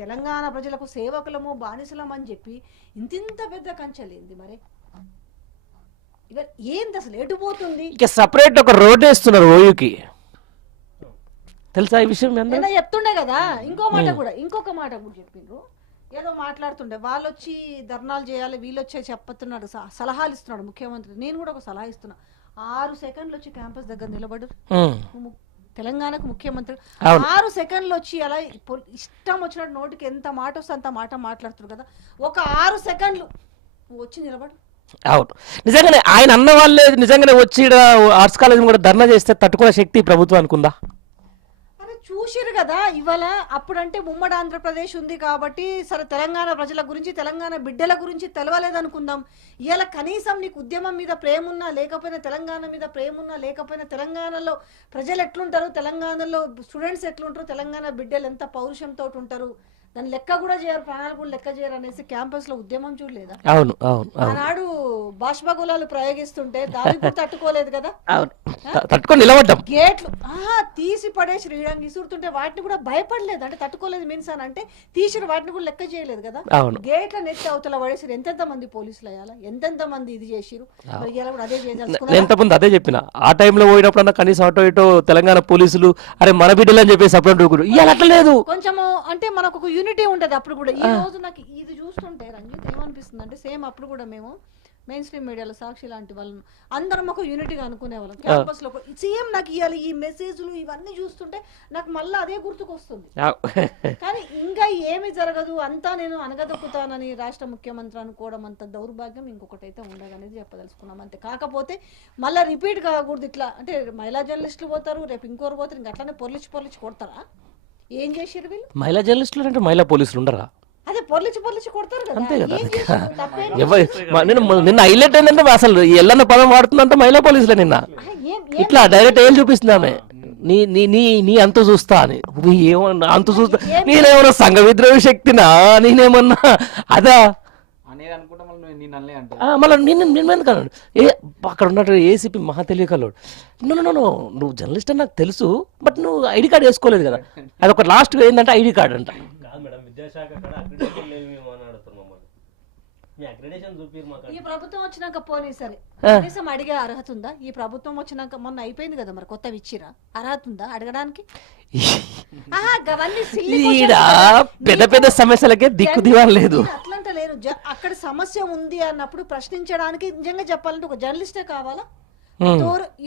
తెలంగాణ ప్రజలకు సేవకులము బానిసలం అని చెప్పి ఇంత పెద్ద కంచెలేంది మరి ఏంది అసలు ఎటుపోతుంది? ఇక సపరేట్ ఒక రోడ్ వేస్తున్నారు ఓయూకి, తెలుసా ఈ విషయం? చెప్తుండే కదా. ఇంకొక మాట కూడా చెప్పిండ్రు, ఏదో మాట్లాడుతుండే వాళ్ళు వచ్చి ధర్నాలు చేయాలి, వీళ్ళు వచ్చే చెప్తున్నాడు, సలహాలు ఇస్తున్నాడు ముఖ్యమంత్రి. నేను కూడా ఒక సలహా ఇస్తున్నా, 6 సెకండ్లు వచ్చి క్యాంపస్ దగ్గర నిలబడు. తెలంగాణకు ముఖ్యమంత్రి 6 సెకండ్లు వచ్చి అలా ఇష్టం వచ్చినట్టు నోటికి ఎంత మాట వస్తే అంత మాట మాట్లాడుతున్నారు కదా, ఒక 6 సెకండ్లు వచ్చి నిలబడు. అవును, నిజంగానే ఆయన అన్న వాళ్ళే నిజంగానే వచ్చి ఆర్ట్స్ కాలేజ్ కూడా ధర్నా చేస్తే తట్టుకునే శక్తి ప్రభుత్వానికి ఉందా? చూసిరు కదా ఇవాళ. అప్పుడంటే ఉమ్మడి ఆంధ్రప్రదేశ్ ఉంది కాబట్టి సరే తెలంగాణ ప్రజల గురించి తెలంగాణ బిడ్డల గురించి తెలవలేదనుకుందాం. ఇవాళ కనీసం నీకు ఉద్యమం మీద ప్రేమ ఉన్నా లేకపోయినా, తెలంగాణ మీద ప్రేమ ఉన్నా లేకపోయినా, తెలంగాణలో ప్రజలు ఎట్లుంటారు, తెలంగాణలో స్టూడెంట్స్ ఎట్లుంటారు, తెలంగాణ బిడ్డలు ఎంత పౌరుషంతో ఉంటారు, దాని లెక్క కూడా చేయరు, ప్రాణాలు కూడా లెక్క చేయరు అనేసి క్యాంపస్ లో ఉద్యమం చూడలేదా? అవును అవును, ఆనాడు బాష్పగులాలు ప్రయోగిస్తుంటే దానికి కూడా తట్టుకోలేదు కదా. తట్టుకొని నిలబడ్డాం. గేట్లు తీసి పడేసి విసురుతుంటే వాటిని కూడా భయపడలేదు, అంటే తట్టుకోలేదు మీన్స్ అని అంటే తీసిన వాటిని కూడా లెక్క చేయలేదు కదా. గేట్ల నెత్తి అవతల పడేసి ఎంతెంత మంది పోలీసులు అయ్యాలా, ఎంతెంత మంది ఇది చేసిరు. అదే ఎంతమంది అదే చెప్పిన ఆ టైంలో పోయినప్పుడు కనీసం అటో ఇటో తెలంగాణ పోలీసులు అరే మన బిడ్డలు అని చెప్పేసి అప్పుడు ఇవాళ అట్లా లేదు. కొంచెము అంటే మనకు ఒక యూనిటీ ఉంటది. అప్పుడు కూడా ఈ రోజు నాకు ఇది చూస్తుంటే రంజిత్ ఏమనిపిస్తుంది అంటే సేమ్ అప్పుడు కూడా మేము మెయిన్ స్ట్రీమ్ మీడియాలో సాక్షి లాంటి వాళ్ళను అందరం ఒక యూనిటీగా అనుకునే వాళ్ళం క్యాంపస్ లో. సేమ్ నాకు ఇవ్వాలి ఈ మెసేజ్లు ఇవన్నీ చూస్తుంటే నాకు మళ్ళీ అదే గుర్తుకొస్తుంది. కానీ ఇంకా ఏమి జరగదు, అంతా నేను అనగదొక్కుతానని రాష్ట్ర ముఖ్యమంత్రి అనుకోవడం అంత దౌర్భాగ్యం ఇంకొకటైతే ఉండదనేది చెప్పదలుచుకున్నాం అంతే. కాకపోతే మళ్ళీ రిపీట్ కాకూడదు ఇట్లా. అంటే మహిళా జర్నలిస్టులు పోతారు, రేపు ఇంకోరు పోతారు, ఇంకా అట్లానే పొర్లిచి కొడతారా? ఏం చేసారు వీళ్ళు? మహిళా జర్నలిస్టులు అంటే మహిళా పోలీసులు ఉండరా? అదే పొర్లిచి కొడతారు కదా. అంతే కదా. నిన్న హైలైట్ ఏంటంటే అసలు ఎల్లన్న పదం వాడుతుందంటే మహిళా పోలీసులే. నిన్న ఇట్లా డైరెక్ట్ ఏం చూపిస్తుంది ఆమె, నీ నీ నీ నీ అంత చూస్తా అని. ఏమన్నా అంత చూస్తా, నేనేమన్నా సంఘ విద్రోహ శక్తినా, నేనేమన్నా అదా మళ్ళీ నేను ఎందుకన్నాడు అక్కడ ఉన్నట్టు ఏసీపీ మహా తెలియకలోడు. నువ్వు జర్నలిస్ట్ అని నాకు తెలుసు, బట్ నువ్వు ఐడి కార్డు వేసుకోలేదు కదా. అదొక లాస్ట్ ఏంటంటే ఐడి కార్డు అంట. ఈ ప్రభుత్వం వచ్చినాక పోనీ సరే కనీసం అడిగే అర్హత ఉందా? ఈ ప్రభుత్వం వచ్చినాక మొన్న అయిపోయింది కదా మరి, కొత్త ఇచ్చిరా, అర్హత ఉందా అడగడానికి? పెద్ద పెద్ద సమస్యలకే దిక్కు దివాన్ లేదు. అట్లంట లేరు. అక్కడ సమస్య ఉంది అన్నప్పుడు ప్రశ్నించడానికి నిజంగా చెప్పాలంటే ఒక జర్నలిస్టే కావాలా?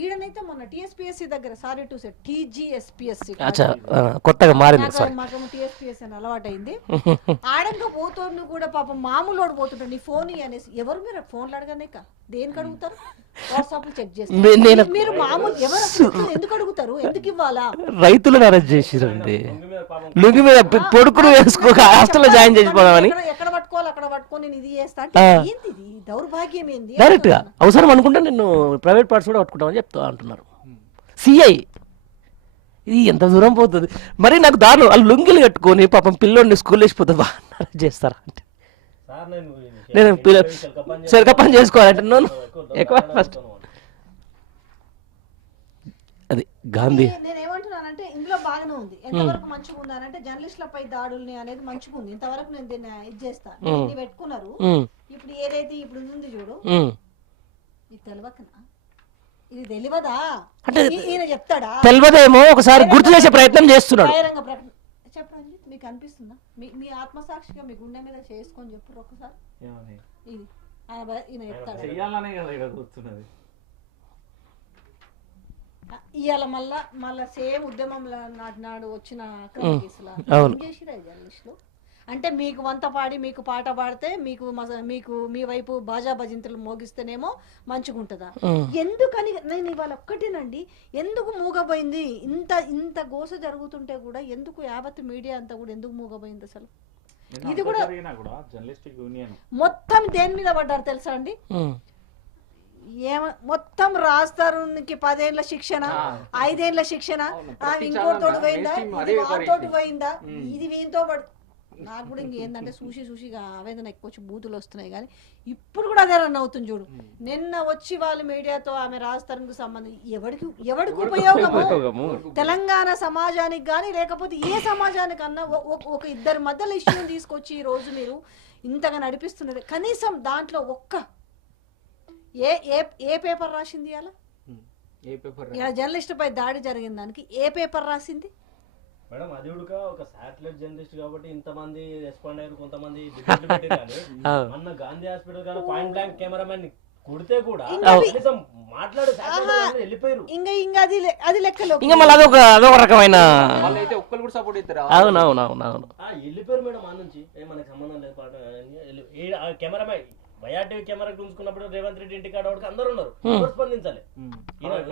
ఈడనైతే మొన్న టిఎస్పిఎస్సి దగ్గర సారీ టు సే టీజీఎస్పిఎస్సి కొత్తగా మారింది, టిఎస్పిఎస్సి అని అలవాటైంది. ఆడంగా పోతుంది కూడా పాపం మామూలు పోతుంటాడు, నీ ఫోన్ అనేసి. ఎవరు మీరు ఫోన్లు అడగనేక దేనికి అడుగుతారు? వాట్సాప్ లో చెక్ చేస్తారు మీరు. మామూలు ఎవరు ఎందుకు అడుగుతారు? ఎందుకు ఇవ్వాలా? రైతులను అరెస్ట్ చేసిరండి, లుంగి మీద పొడుకులు వేసుకోక హాస్టల్లో జాయిన్ చేసిపోదామని. ఎక్కడ పట్టుకోవాలి అక్కడ పట్టుకొని నేను ఇది చేస్తా అంటే ఏంది దౌర్భాగ్యం? ఏంది డైరెక్ట్ గా అవసరం అనుకుంటే నిన్ను ప్రైవేట్ పార్ట్స్ కూడా పట్టుకుంటామని చెప్తా అంటున్నారు సిఐ. ఇది ఎంత దూరం పోతుంది మరి. నాకు దారులు వాళ్ళు లుంగిలు కట్టుకొని పాపం పిల్లోడిని స్కూల్ వేసిపోతే బాగా చేస్తారా అంటే నేను సరిగ్గా పని చేసుకోవాలంటే నన్ను ఎక్కువ ఫస్ట్ అది గాంధీ. నేనేమంటున్నానంటే ఇందులో బాగానే ఉంది, ఎంతవరకు మంచిగా ఉందనంటే జర్నలిస్టులపై దాడుల్ని అనేది మంచిగా ఉంది. ఇంతవరకు నేను దీన్ని ఇది చేస్తాను పెట్టుకున్నారు. ఇప్పుడు ఏదైతే ఇప్పుడు ఉంది చూడు, ఇది తెలియకనా? ఇది తెలియదా అంటే ఈయన చెప్తాడా? తెలియదేమో, ఒకసారి గుర్తు చేసే ప్రయత్నం చేస్తున్నాడు. చెప్పండి, మీకు అనిపిస్తుందా? మీ ఆత్మసాక్షిగా మీ గుండె మీద చేసుకొని చెప్పు ఒకసారి. ఇది ఈయన చెప్తాడు ఇవాళ మళ్ళా సేమ్ ఉద్యమంలో నాడు వచ్చిన అక్రమ కేసులు చేసిరా జర్నలిస్టులు. అంటే మీకు వంత పాడి మీకు పాట పాడితే మీకు మీ వైపు బాజా భజంతులు మోగిస్తేనేమో మంచిగుంటుందా? ఎందుకని నేను ఇవాళ ఒక్కటేనండి, ఎందుకు మూగపోయింది? ఇంత గోస జరుగుతుంటే కూడా ఎందుకు యావత్ మీడియా అంతా కూడా ఎందుకు మూగపోయింది అసలు? ఇది కూడా మొత్తం దేని మీద పడ్డారు తెలుసా అండి? మొత్తం రాస్తారుకి 10 ఏళ్ల శిక్షణ, 5 ఏళ్ల శిక్షణ, ఇంకోటితోటి పోయిందా, ఇది వాటితోటి పోయిందా, ఇది వీనితో నాకు కూడా ఇంకేందంటే చూసి ఆవేదన ఎక్కువ వచ్చి బూతులు వస్తున్నాయి కానీ ఇప్పుడు కూడా అదే రన్ అవుతుంది చూడు. నిన్న వచ్చి వాళ్ళు మీడియాతో ఆమె రాజధానికి సంబంధించి ఎవరికి ఉపయోగము తెలంగాణ సమాజానికి కానీ లేకపోతే ఏ సమాజానికన్నా ఒక ఇద్దరి మధ్యలో ఇష్యూని తీసుకొచ్చి ఈ రోజు మీరు ఇంతగా నడిపిస్తున్నది. కనీసం దాంట్లో ఒక్క ఏ పేపర్ రాసింది అలా జర్నలిస్ట్ పై దాడి జరిగిన దానికి ఏ పేపర్ రాసింది మేడం? అది కూడా ఒక శాటిలైట్ జర్నలిస్ట్ కాబట్టి ఇంతమంది రెస్పాండ్ అయ్యారు, కొంతమంది డిబేట్లు పెట్టారు. కానీ మొన్న గాంధీ హాస్పిటల్ కానీ పాయింట్ బ్లాంక్ కెమెరామెన్ కొడితే కూడా కనీసం మాట్లాడే వెళ్ళిపోయారు. ఇంకా అది లెక్కలో ఇంకా మళ్ళీ అదొక రకమైన వాళ్ళైతే ఒక్కరు కూడా సపోర్ట్ ఇస్తారు. అవునవునవునవును వెళ్ళిపోయారు మేడం. ఆ నుంచి మనకు సంబంధం లేదు పాట కెమెరామెన్ వైఆర్టీవీ కెమెరా గుంజుకున్నప్పుడు రేవంత్ రెడ్డి ఇంటి కాడ అందరూ ఉన్నారు, స్పందించాలి.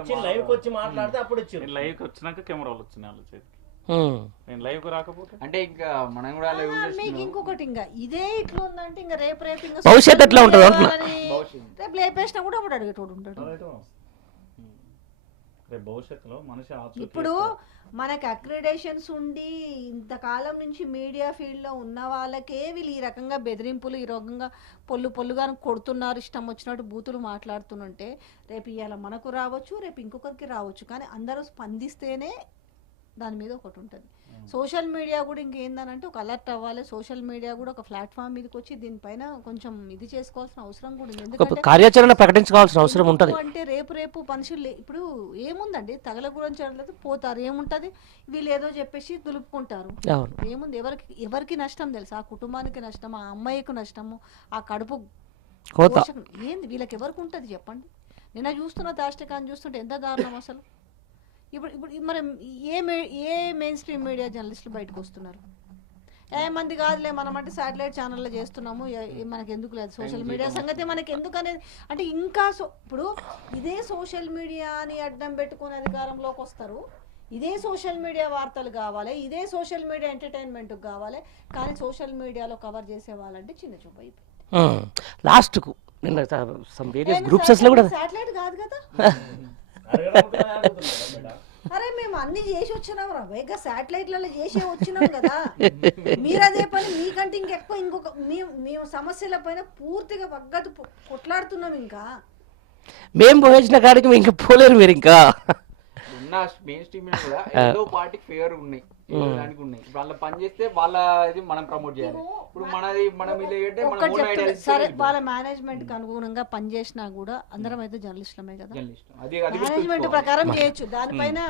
వచ్చి లైవ్ కి వచ్చి మాట్లాడితే అప్పుడు వచ్చారు. లైవ్ కి వచ్చినాక కెమెరాలు వచ్చినాయి వాళ్ళ చేతికి. నేను లైవ్ కు రాకపోతే అంటే ఇంకా మనం కూడా మీకు ఇంకొకటి ఇంకా ఇదే ఇట్లా ఉందంటే ఇంకా రేపు ఇంకా భవిష్యత్తు ఎట్లా ఉంటుంది రేపు లేపేసినా కూడా అప్పుడు అడిగేటోడు ఉంటాడు. రేపు భవిష్యత్తులో మనిషి ఇప్పుడు మనకి అక్రిడేషన్స్ ఉండి ఇంతకాలం నుంచి మీడియా ఫీల్డ్లో ఉన్న వాళ్ళకే వీళ్ళు ఈ రకంగా బెదిరింపులు ఈ రకంగా పొల్లుగా కొడుతున్నారు, ఇష్టం వచ్చినట్టు బూతులు మాట్లాడుతుంటే రేపు ఇవాళ మనకు రావచ్చు, రేపు ఇంకొకరికి రావచ్చు. కానీ అందరూ స్పందిస్తేనే దాని మీద ఒకటి ఉంటుంది. సోషల్ మీడియా కూడా ఇంకేందనంటే ఒక అలర్ట్ అవ్వాలి. సోషల్ మీడియా కూడా ఒక ప్లాట్ఫామ్ మీదకి వచ్చి దీనిపైన కొంచెం ఇది చేసుకోవాల్సిన అవసరం కూడా ఉంది. ఎందుకంటే కార్యాచరణ ప్రకటించుకోవాల్సిన అవసరం ఉంటుంది. అంటే రేపు మనుషులు ఇప్పుడు ఏముందండి తగల గురించి అడలేదు పోతారు, ఏముంటది వీళ్ళు ఏదో చెప్పేసి దులుపుకుంటారు. ఏముంది ఎవరికి నష్టం తెలుసు? ఆ కుటుంబానికి నష్టం, ఆ అమ్మాయికి నష్టము, ఆ కడుపు ఏంది వీళ్ళకి ఎవరికి ఉంటుంది చెప్పండి. నిన్న చూస్తున్న దాష్టికాన్ని చూస్తుంటే ఎంత దారుణం అసలు. ఇప్పుడు మరి ఏ మెయిన్ స్ట్రీమ్ మీడియా జర్నలిస్టులు బయటకు వస్తున్నారు? మంది కాదులే మనం అంటే శాటిలైట్ ఛానల్లో చేస్తున్నాము, మనకి ఎందుకు లేదు సోషల్ మీడియా సంగతి మనకి ఎందుకు అనేది. అంటే ఇంకా ఇప్పుడు ఇదే సోషల్ మీడియాని అడ్డం పెట్టుకుని అధికారంలోకి వస్తారు, ఇదే సోషల్ మీడియా వార్తలు కావాలి, ఇదే సోషల్ మీడియా ఎంటర్టైన్మెంట్ కావాలి. కానీ సోషల్ మీడియాలో కవర్ చేసే వాళ్ళంటే చిన్న చూపు అయిపోయింది. లాస్ట్కు నిన్న గ్రూప్స్ లో కూడా శాటిలైట్ కాదు కదా. అరే మేము అన్ని చేసి వచ్చినాం రా వేగా శాటిలైట్లలో చేసే వచ్చినాం కదా. మీరు అదే పని మీకంటే ఇంకెక్కువ ఇంకొక మేము సమస్యల పైన పూర్తిగా పగ్గట్టు కొట్లాడుతున్నాం. ఇంకా మేము పోయించిన కాడికి ఇంకా పోలేరు మీరు. ఇంకా ఉన్న మెయిన్ స్ట్రీమ్ కూడా ఏదో పార్టీకి ఫేవర్ ఉన్నాయి, దానికి ఉన్నాయి. వాళ్ళ పని చేస్తే వాళ్ళ ఇది మనం ప్రమోట్ చేయాలి. ఇప్పుడు మనం సరే వాళ్ళ మేనేజ్మెంట్ కి అనుగుణంగా పనిచేసినా కూడా అందరం అయితే జర్నలిస్టులమే కదా. మేనేజ్మెంట్ ప్రకారం చేయొచ్చు, దానిపైన